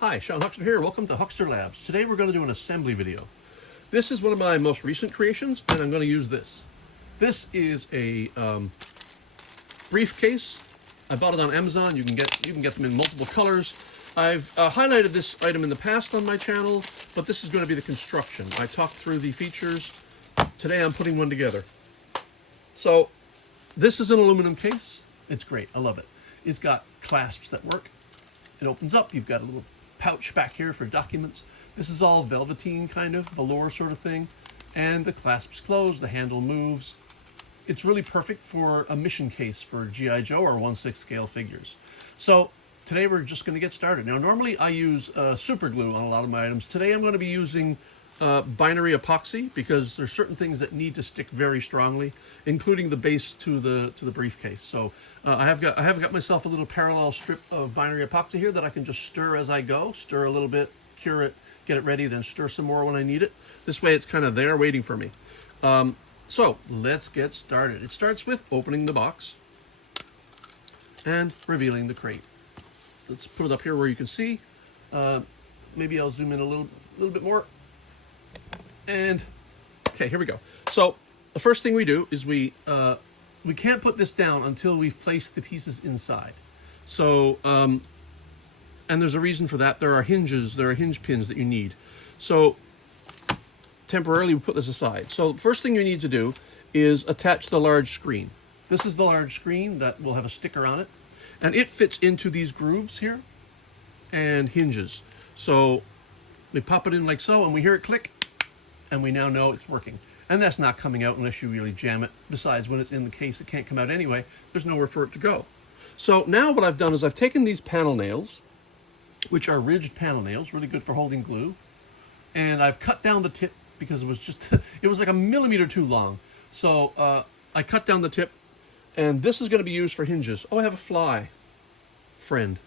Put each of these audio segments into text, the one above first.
Hi, Sean Huxter here. Welcome to Huxter Labs. Today we're going to do an assembly video. This is one of my most recent creations, and I'm going to use this. This is a briefcase. I bought it on Amazon. You can get them in multiple colors. I've highlighted this item in the past on my channel, but this is going to be the construction. I talked through the features. Today I'm putting one together. So this is an aluminum case. It's great. I love it. It's got clasps that work. It opens up. You've got a little pouch back here for documents. This is all velveteen kind of, velour sort of thing. And the clasps close, the handle moves. It's really perfect for a mission case for G.I. Joe or 1/6 scale figures. So today we're just going to get started. Now normally I use super glue on a lot of my items. Today I'm going to be using binary epoxy because there's certain things that need to stick very strongly, including the base to the briefcase. So I have got myself a little parallel strip of binary epoxy here that I can just stir as I go. Stir a little bit, cure it, get it ready, then stir some more when I need it. This way it's kind of there waiting for me. So let's get started. It starts with opening the box and revealing the crate. Let's put it up here where you can see. Maybe I'll zoom in a little bit more. And okay, here we go. So the first thing we do is we can't put this down until we've placed the pieces inside. So and there's a reason for that. There are hinges, there are hinge pins that you need. So temporarily we put this aside. So the first thing you need to do is attach the large screen. This is the large screen that will have a sticker on it, and it fits into these grooves here and hinges. So we pop it in like so, and we hear it click, and we now know it's working. And that's not coming out unless you really jam it. Besides, when it's in the case, it can't come out anyway. There's nowhere for it to go. So now what I've done is I've taken these panel nails, which are ridged panel nails, really good for holding glue, and I've cut down the tip because it was just, it was like 1 millimeter too long. So I cut down the tip, and this is going to be used for hinges. Oh, I have a fly friend.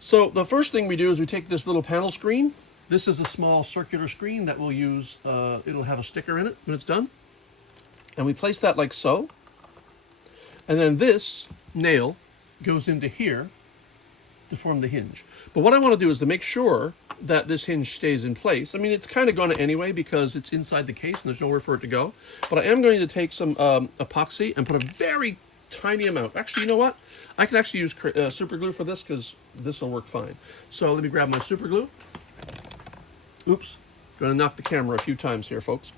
So the first thing we do is we take this little panel screen. This is a small circular screen that we'll use, it'll have a sticker in it when it's done. And we place that like so. And then this nail goes into here to form the hinge. But what I want to do is to make sure that this hinge stays in place. I mean, it's kind of going to anyway because it's inside the case and there's nowhere for it to go. But I am going to take some epoxy and put a very tiny amount. Actually, you know what? I can actually use super glue for this because this will work fine. So let me grab my super glue. Oops, going to knock the camera a few times here, folks.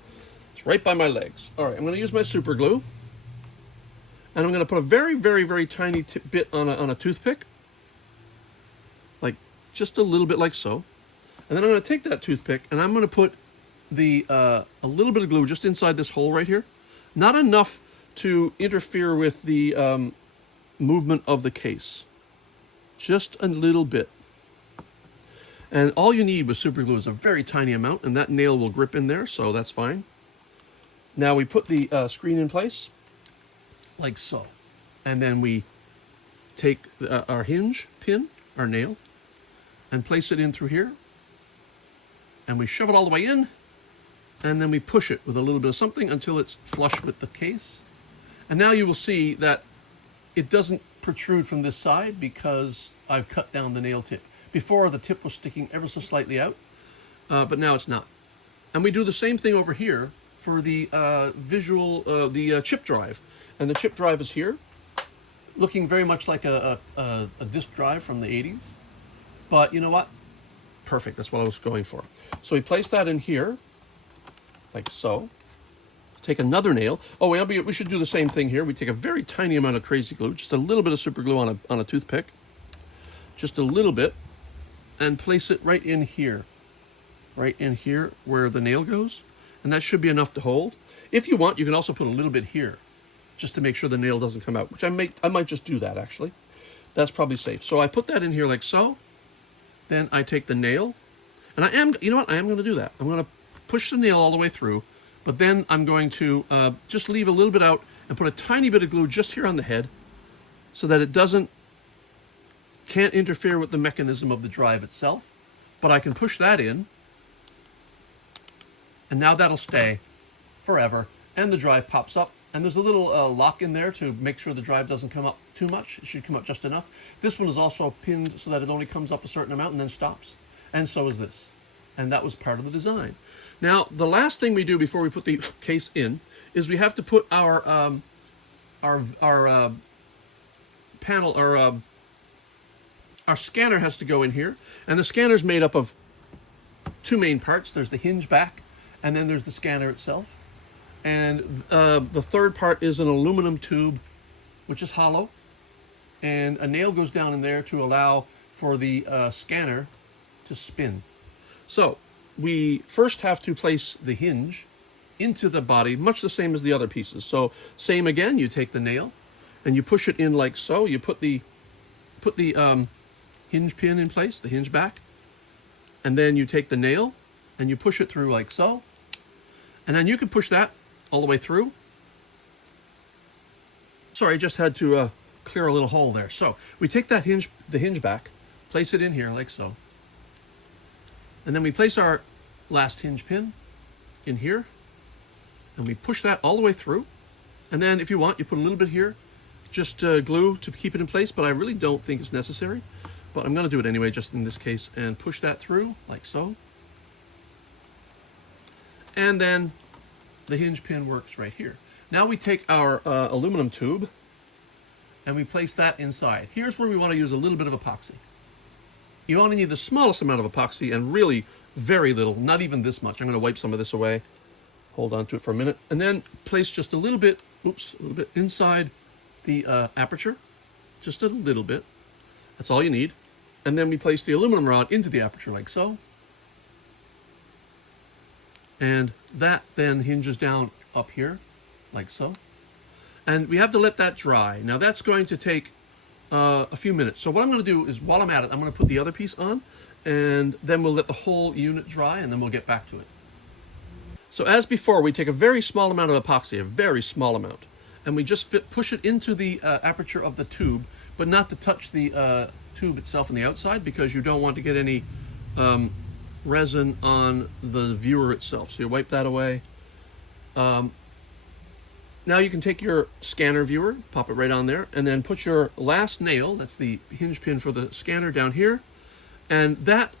It's right by my legs. All right, I'm going to use my super glue. And I'm going to put a very, very, very tiny bit on a toothpick. Like, just a little bit like so. And then I'm going to take that toothpick and I'm going to put a little bit of glue just inside this hole right here. Not enough to interfere with the movement of the case. Just a little bit. And all you need with super glue is a very tiny amount, and that nail will grip in there, so that's fine. Now we put the screen in place, like so. And then we take our hinge pin, our nail, and place it in through here. And we shove it all the way in, and then we push it with a little bit of something until it's flush with the case. And now you will see that it doesn't protrude from this side because I've cut down the nail tip. Before, the tip was sticking ever so slightly out, but now it's not. And we do the same thing over here for the chip drive. And the chip drive is here, looking very much like a disk drive from the 80s. But you know what? Perfect, that's what I was going for. So we place that in here, like so. Take another nail. Oh, we should do the same thing here. We take a very tiny amount of crazy glue, just a little bit of super glue on a toothpick. Just a little bit. And place it right in here where the nail goes, and that should be enough to hold. If you want, you can also put a little bit here just to make sure the nail doesn't come out, which I might just do that actually. That's probably safe. So I put that in here like so. Then I take the nail, and I am going to do that. I'm going to push the nail all the way through, but then I'm going to just leave a little bit out and put a tiny bit of glue just here on the head so that it can't interfere with the mechanism of the drive itself, but I can push that in, and now that'll stay forever, and the drive pops up, and there's a little lock in there to make sure the drive doesn't come up too much. It should come up just enough. This one is also pinned so that it only comes up a certain amount and then stops. And so is this. And that was part of the design. Now, the last thing we do before we put the case in is we have to put our panel, our scanner has to go in here. And the scanner is made up of two main parts. There's the hinge back, and then there's the scanner itself. And the third part is an aluminum tube, which is hollow. And a nail goes down in there to allow for the scanner to spin. So we first have to place the hinge into the body, much the same as the other pieces. So same again, you take the nail and you push it in like so. You put the hinge pin in place, the hinge back, and then you take the nail and you push it through like so. And then you can push that all the way through. Sorry, I just had to clear a little hole there. So we take that hinge, the hinge back, place it in here like so. And then we place our last hinge pin in here, and we push that all the way through. And then if you want, you put a little bit here, just glue to keep it in place, but I really don't think it's necessary. But I'm gonna do it anyway, just in this case, and push that through like so. And then the hinge pin works right here. Now we take our aluminum tube and we place that inside. Here's where we want to use a little bit of epoxy. You only need the smallest amount of epoxy and really very little, not even this much. I'm going to wipe some of this away. Hold on to it for a minute. And then place just a little bit, oops, a little bit inside the aperture. Just a little bit. That's all you need. And then we place the aluminum rod into the aperture like so. And that then hinges down up here like so. And we have to let that dry. Now that's going to take a few minutes. So what I'm going to do is, while I'm at it, I'm going to put the other piece on, and then we'll let the whole unit dry, and then we'll get back to it. So as before, we take a very small amount of epoxy, a very small amount, and we just push it into the aperture of the tube, but not to touch the tube itself on the outside, because you don't want to get any resin on the viewer itself. So you wipe that away. Now you can take your scanner viewer, pop it right on there, and then put your last nail, that's the hinge pin for the scanner, down here, and that,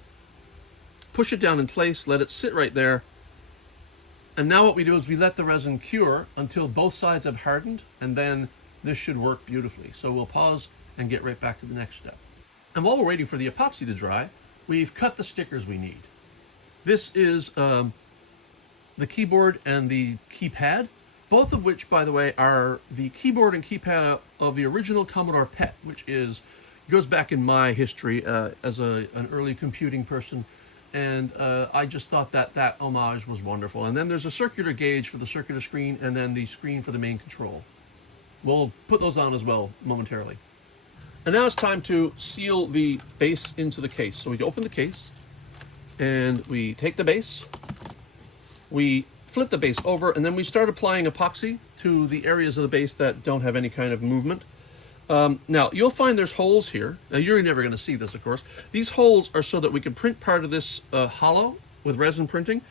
push it down in place, let it sit right there. And now what we do is we let the resin cure until both sides have hardened, and then this should work beautifully. So we'll pause and get right back to the next step. And while we're waiting for the epoxy to dry, we've cut the stickers we need. This is the keyboard and the keypad, both of which, by the way, are the keyboard and keypad of the original Commodore PET, which goes back in my history as an early computing person. And I just thought that homage was wonderful. And then there's a circular gauge for the circular screen, and then the screen for the main control. We'll put those on as well momentarily. And now it's time to seal the base into the case. So we open the case, and we take the base, we flip the base over, and then we start applying epoxy to the areas of the base that don't have any kind of movement. Now, you'll find there's holes here. Now, you're never going to see this, of course. These holes are so that we can print part of this hollow with resin printing.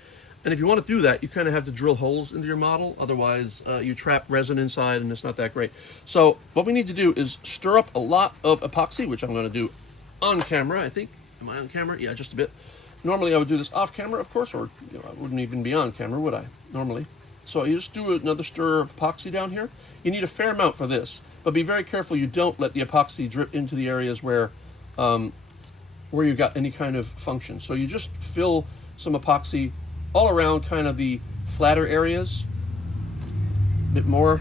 And if you want to do that, you kind of have to drill holes into your model. Otherwise, you trap resin inside, and it's not that great. So what we need to do is stir up a lot of epoxy, which I'm going to do on camera, I think. Am I on camera? Yeah, just a bit. Normally, I would do this off camera, of course, or I wouldn't even be on camera, would I, normally? So you just do another stir of epoxy down here. You need a fair amount for this, but be very careful you don't let the epoxy drip into the areas where you've got any kind of function. So you just fill some epoxy all around kind of the flatter areas, a bit more,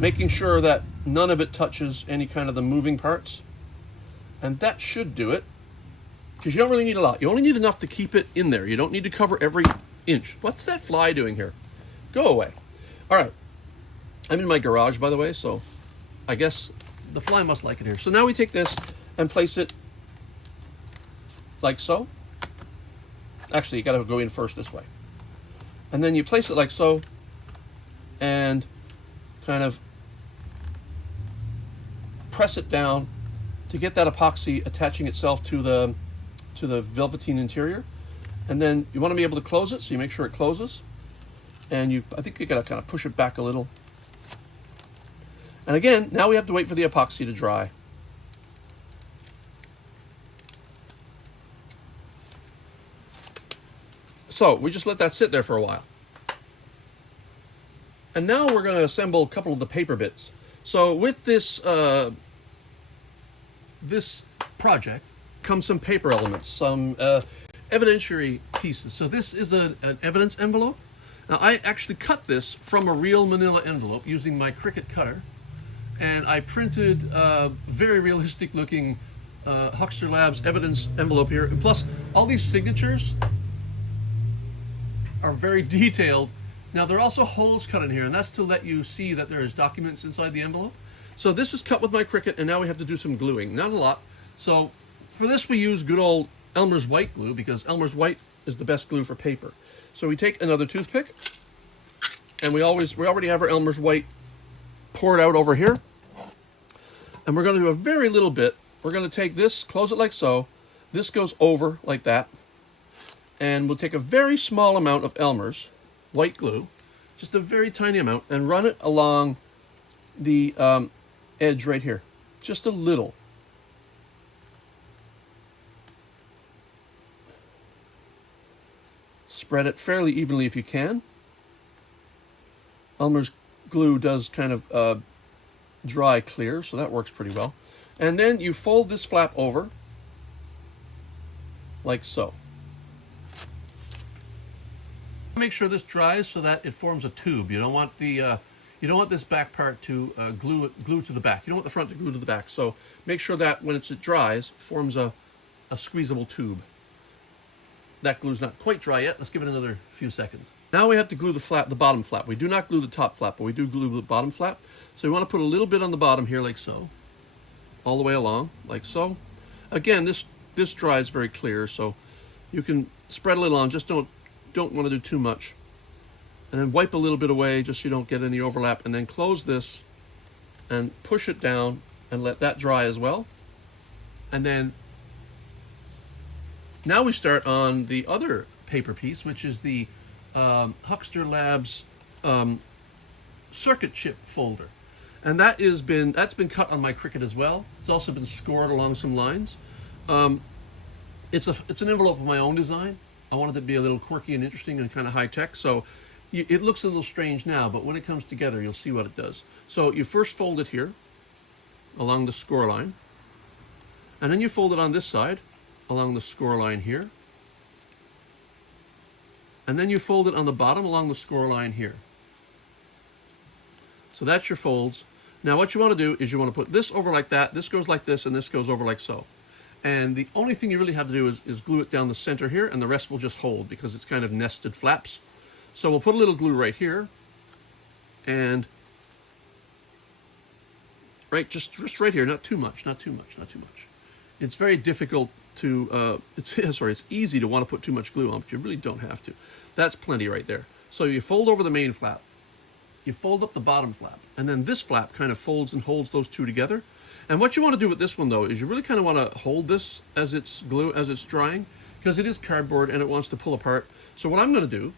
making sure that none of it touches any kind of the moving parts. And that should do it, because you don't really need a lot. You only need enough to keep it in there. You don't need to cover every inch. What's that fly doing here? Go away. All right. I'm in my garage, by the way, so I guess the fly must like it here. So now we take this and place it like so. Actually, you got to go in first this way. And then you place it like so and kind of press it down to get that epoxy attaching itself to the velveteen interior. And then you want to be able to close it, so you make sure it closes. And I think you got to kind of push it back a little. And again, now we have to wait for the epoxy to dry. So we just let that sit there for a while. And now we're going to assemble a couple of the paper bits. So with this this project comes some paper elements, some evidentiary pieces. So this is an evidence envelope. Now I actually cut this from a real manila envelope using my Cricut cutter, and I printed a very realistic looking Huxter Labs evidence envelope here. And plus, all these signatures are very detailed. Now there are also holes cut in here, and that's to let you see that there's documents inside the envelope. So this is cut with my Cricut, and now we have to do some gluing. Not a lot. So for this we use good old Elmer's white glue, because Elmer's white is the best glue for paper. So we take another toothpick, and we already have our Elmer's white poured out over here. And we're going to do a very little bit. We're going to take this, close it like so. This goes over like that. And we'll take a very small amount of Elmer's white glue, just a very tiny amount, and run it along the edge right here. Just a little. Spread it fairly evenly if you can. Elmer's glue does kind of dry clear, so that works pretty well. And then you fold this flap over like so. Make sure this dries so that it forms a tube. You don't want the you don't want this back part to glue to the back. You don't want the front to glue to the back. So make sure that when it dries, it forms a squeezable tube. That glue's not quite dry yet. Let's give it another few seconds. Now we have to glue the bottom flap. We do not glue the top flap, but we do glue the bottom flap. So we want to put a little bit on the bottom here like so, all the way along like so. Again, this dries very clear, so you can spread a little on. Just don't want to do too much. And then wipe a little bit away just so you don't get any overlap, and then close this and push it down and let that dry as well. And then now we start on the other paper piece, which is the Huxter Labs circuit chip folder. And that's been cut on my Cricut as well. It's also been scored along some lines. It's an envelope of my own design. I wanted it to be a little quirky and interesting and kind of high tech. So it looks a little strange now, but when it comes together, you'll see what it does. So you first fold it here along the score line, and then you fold it on this side along the score line here, and then you fold it on the bottom along the score line here. So that's your folds. Now what you want to do is you want to put this over like that, this goes like this, and this goes over like so. And the only thing you really have to do is glue it down the center here, and the rest will just hold because it's kind of nested flaps. So we'll put a little glue right here, and just right here, not too much. It's very difficult to, it's easy to want to put too much glue on, but you really don't have to. That's plenty right there. So you fold over the main flap, you fold up the bottom flap, and then this flap kind of folds and holds those two together. And what you want to do with this one, though, is you really kind of want to hold this as it's drying, because it is cardboard and it wants to pull apart. So what I'm going to do,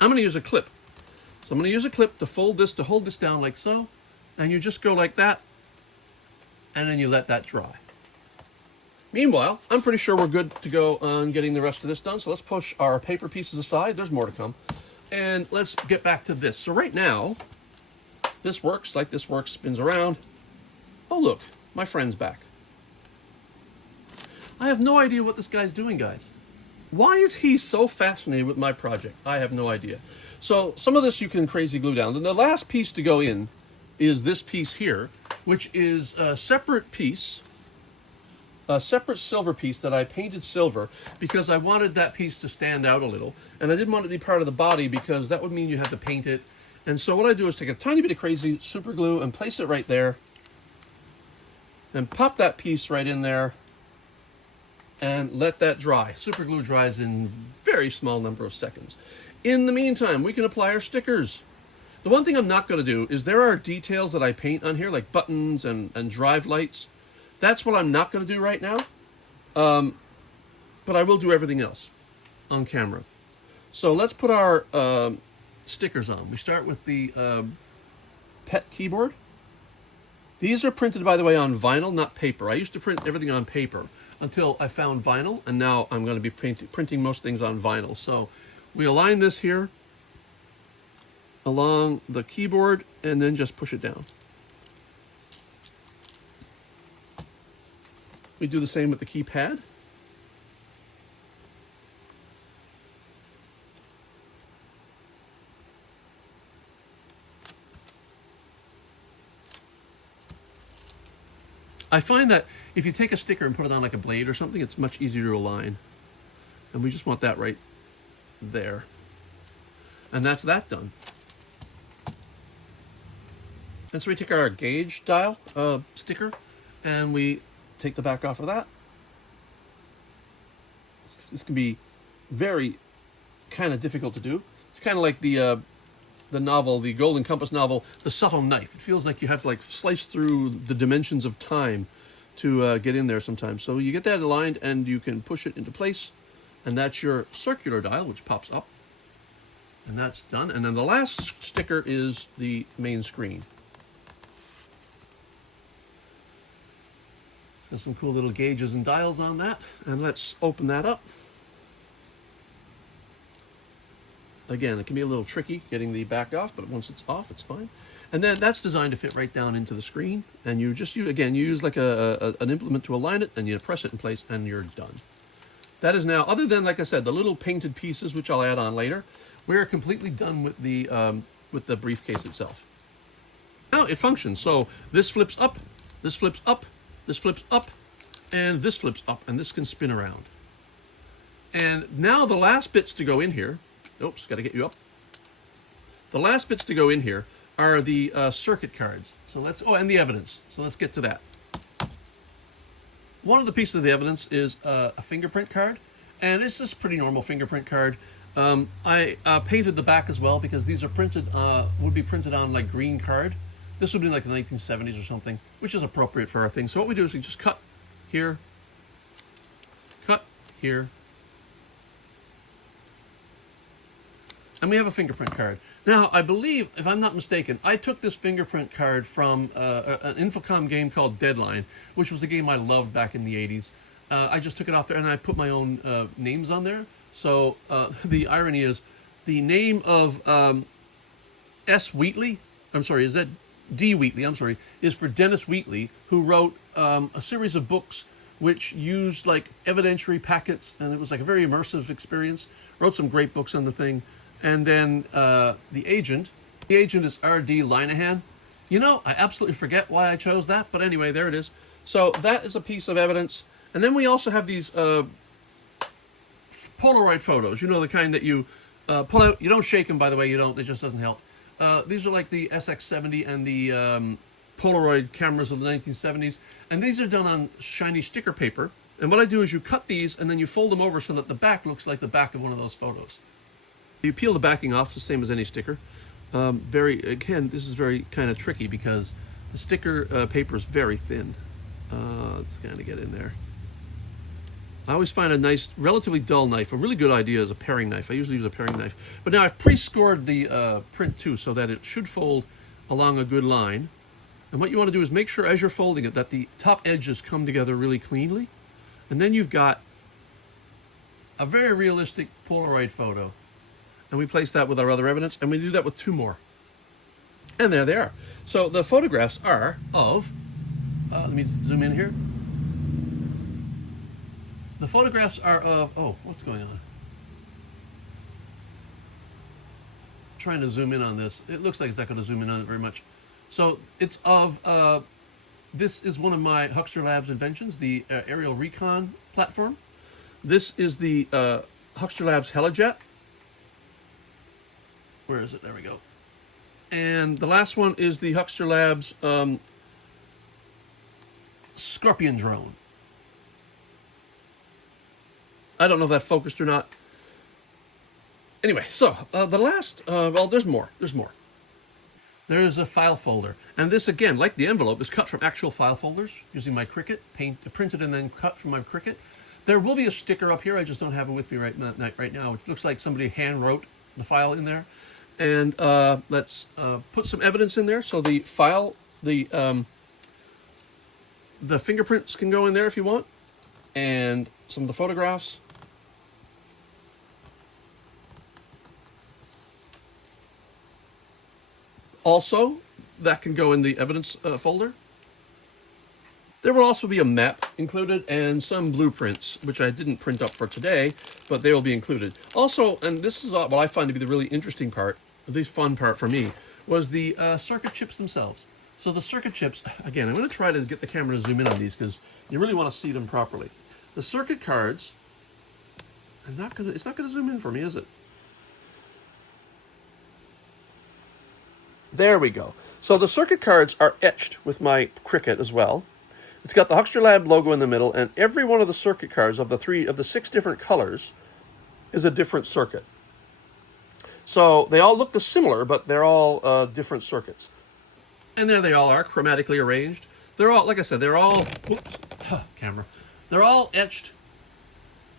I'm going to use a clip. So I'm going to use a clip to hold this down like so, and you just go like that, and then you let that dry. Meanwhile, I'm pretty sure we're good to go on getting the rest of this done. So let's push our paper pieces aside. There's more to come. And let's get back to this. So right now, this works, spins around. Oh, look, my friend's back. I have no idea what this guy's doing, guys. Why is he so fascinated with my project? I have no idea. So some of this you can crazy glue down. And the last piece to go in is this piece here, which is a separate piece, a separate silver piece that I painted silver because I wanted that piece to stand out a little. And I didn't want it to be part of the body because that would mean you had to paint it. And so what I do is take a tiny bit of crazy super glue and place it right there. And pop that piece right in there and let that dry. Super glue dries in very small number of seconds. In the meantime, we can apply our stickers. The one thing I'm not going to do is there are details that I paint on here, like buttons and drive lights. That's what I'm not going to do right now. But I will do everything else on camera. So let's put our stickers on. We start with the pet keyboard. These are printed, by the way, on vinyl, not paper. I used to print everything on paper until I found vinyl, and now I'm going to be printing most things on vinyl. So we align this here along the keyboard and then just push it down. We do the same with the keypad. I find that if you take a sticker and put it on like a blade or something, it's much easier to align. And we just want that right there. And that's that done. And so we take our gauge dial sticker and we take the back off of that. This can be very kind of difficult to do. It's kind of like the novel, the Golden Compass novel, The Subtle Knife. It feels like you have to like slice through the dimensions of time to get in there sometimes. So you get that aligned and you can push it into place. And that's your circular dial, which pops up. And that's done. And then the last sticker is the main screen. There's some cool little gauges and dials on that. And let's open that up. Again, it can be a little tricky getting the back off, but once it's off, it's fine. And then that's designed to fit right down into the screen. And you just, you use like an implement to align it, and you press it in place, and you're done. That is now, other than, like I said, the little painted pieces, which I'll add on later, we're completely done with the briefcase itself. Now it functions. So this flips up, this flips up, this flips up, and this flips up, and this can spin around. And now the last bits to go in here, oops, got to get you up. The last bits to go in here are the circuit cards. So let's, and the evidence. So let's get to that. One of the pieces of the evidence is a fingerprint card, and it's just a pretty normal fingerprint card. I painted the back as well because these are printed, would be printed on like green card. This would be like the 1970s or something, which is appropriate for our thing. So what we do is we just cut here, and we have a fingerprint card. Now, I believe, if I'm not mistaken, I took this fingerprint card from an Infocom game called Deadline, which was a game I loved back in the 80s. I just took it off there and I put my own names on there. So the irony is, the name of S. Wheatley, I'm sorry, is that D. Wheatley, I'm sorry, is for Dennis Wheatley, who wrote a series of books which used like evidentiary packets, and it was like a very immersive experience. Wrote some great books on the thing. And then the agent is R.D. Linehan. You know, I absolutely forget why I chose that, but anyway, there it is. So that is a piece of evidence. And then we also have these Polaroid photos, you know, the kind that you pull out. You don't shake them, by the way, you don't, it just doesn't help. These are like the SX70 and the Polaroid cameras of the 1970s. And these are done on shiny sticker paper. And what I do is you cut these and then you fold them over so that the back looks like the back of one of those photos. You peel the backing off, the same as any sticker. Again, this is very kind of tricky because the sticker paper is very thin. Let's kind of get in there. I always find a nice, relatively dull knife. A really good idea is a paring knife. I usually use a paring knife. But now I've pre-scored the print too so that it should fold along a good line. And what you want to do is make sure as you're folding it that the top edges come together really cleanly. And then you've got a very realistic Polaroid photo. And we place that with our other evidence, and we do that with two more. And there they are. So the photographs are of, let me zoom in here. The photographs are of, what's going on? I'm trying to zoom in on this. It looks like it's not going to zoom in on it very much. So it's of, this is one of my Huxter Labs inventions, the aerial recon platform. This is the Huxter Labs Helijet. Where is it? There we go. And the last one is the Huxter Labs Scorpion drone. I don't know if that focused or not. Anyway, so the last, well, there's more. There's a file folder. And this, again, like the envelope, is cut from actual file folders using my Cricut, printed and then cut from my Cricut. There will be a sticker up here. I just don't have it with me right now. It looks like somebody hand wrote the file in there. And let's put some evidence in there. So the file, the The fingerprints can go in there if you want, and some of the photographs. Also, that can go in the evidence folder. There will also be a map included and some blueprints, which I didn't print up for today, but they will be included. Also, and this is what I find to be the really interesting part, the fun part for me, was the circuit chips themselves. So the circuit chips, again, I'm going to try to get the camera to zoom in on these because you really want to see them properly. The circuit cards, it's not going to zoom in for me, is it? There we go. So the circuit cards are etched with my Cricut as well. It's got the Huxter Lab logo in the middle, and every one of the circuit cards of the 6 different colors is a different circuit. So they all look similar, but they're all different circuits. And there they all are, chromatically arranged. They're all, like I said, they're all, whoops, camera. They're all etched.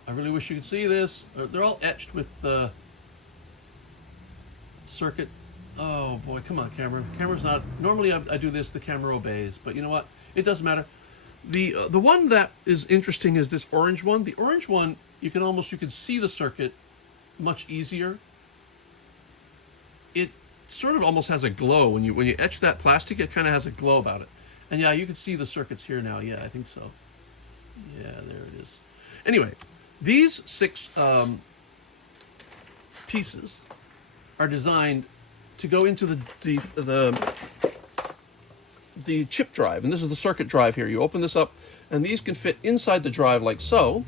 I really wish you could see this. They're all etched with the circuit. Oh boy, come on, camera. Camera's not, normally I do this, the camera obeys, but you know what? It doesn't matter. The one that is interesting is this orange one. The orange one, you can see the circuit much easier. It sort of almost has a glow when you etch that plastic. It kind of has a glow about it. And yeah, you can see the circuits here now. Yeah, I think so. Yeah, there it is. Anyway, these 6 pieces are designed to go into the chip drive, and this is the circuit drive here. You open this up, and these can fit inside the drive like so.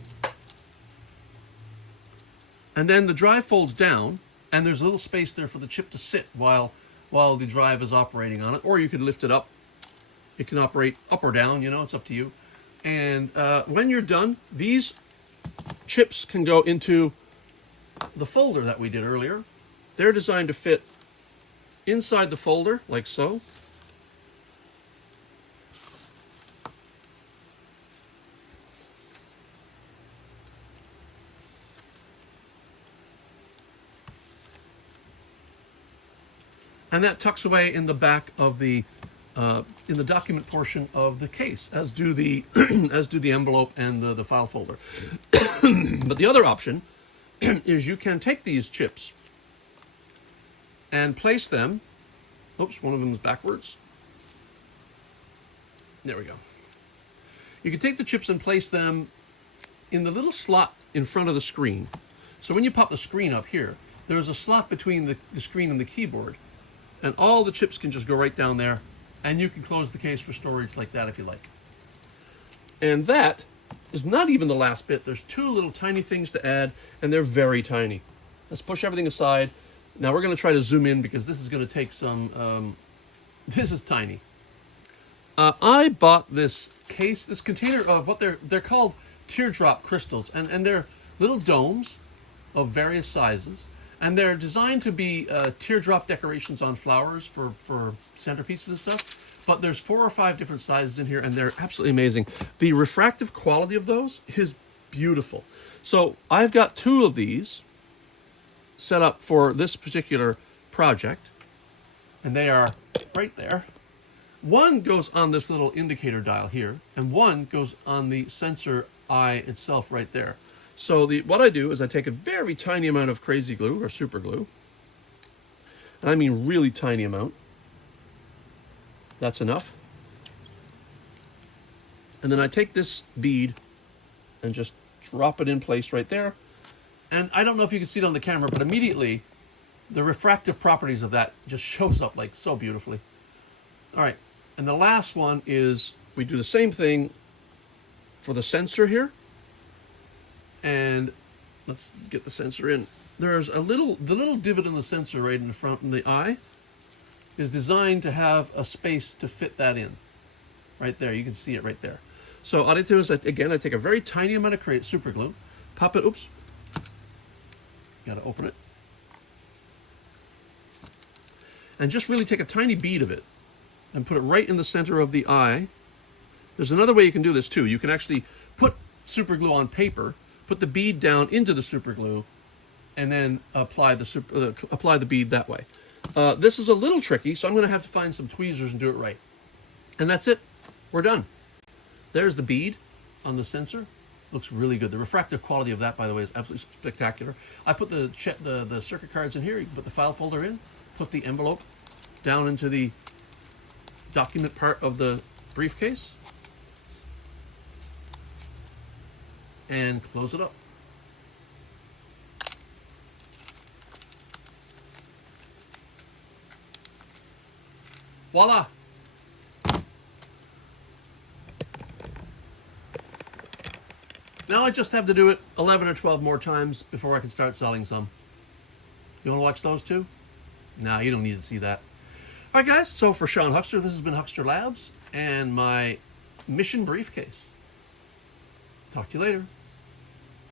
And then the drive folds down, and there's a little space there for the chip to sit while the drive is operating on it. Or you could lift it up. It can operate up or down, it's up to you. And when you're done, these chips can go into the folder that we did earlier. They're designed to fit inside the folder like so. And that tucks away in the back of in the document portion of the case, as do the envelope and the file folder. But the other option is you can take these chips and place them. Oops, one of them is backwards. There we go. You can take the chips and place them in the little slot in front of the screen. So when you pop the screen up here, there's a slot between the screen and the keyboard. And all the chips can just go right down there, and you can close the case for storage like that if you like. And that is not even the last bit. There's 2 little tiny things to add, and they're very tiny. Let's push everything aside. Now we're going to try to zoom in because this is going to take some, this is tiny. I bought this case, this container of what they're called teardrop crystals, and they're little domes of various sizes. And they're designed to be teardrop decorations on flowers for centerpieces and stuff. But there's 4 or 5 different sizes in here, and they're absolutely amazing. The refractive quality of those is beautiful. So I've got 2 of these set up for this particular project. And they are right there. One goes on this little indicator dial here, and one goes on the sensor eye itself right there. So what I do is I take a very tiny amount of crazy glue or super glue, and I mean really tiny amount. That's enough. And then I take this bead and just drop it in place right there. And I don't know if you can see it on the camera, but immediately the refractive properties of that just shows up like so beautifully. All right, and the last one is we do the same thing for the sensor here. And let's get the sensor in. There's the little divot in the sensor right in the front, and the eye is designed to have a space to fit that in. Right there, you can see it right there. So all I do is, again, I take a very tiny amount of super glue, pop it, oops, gotta open it. And just really take a tiny bead of it and put it right in the center of the eye. There's another way you can do this too. You can actually put super glue on paper, put the bead down into the super glue, and then apply the bead that way. This is a little tricky, so I'm going to have to find some tweezers and do it right. And that's it. We're done. There's the bead on the sensor. Looks really good. The refractive quality of that, by the way, is absolutely spectacular. I put the circuit cards in here. You can put the file folder in, put the envelope down into the document part of the briefcase, and close it up. Voila! Now I just have to do it 11 or 12 more times before I can start selling some. You want to watch those too? Nah, you don't need to see that. All right, guys. So for Sean Huxter, this has been Huxter Labs and my Mission Briefcase. Talk to you later.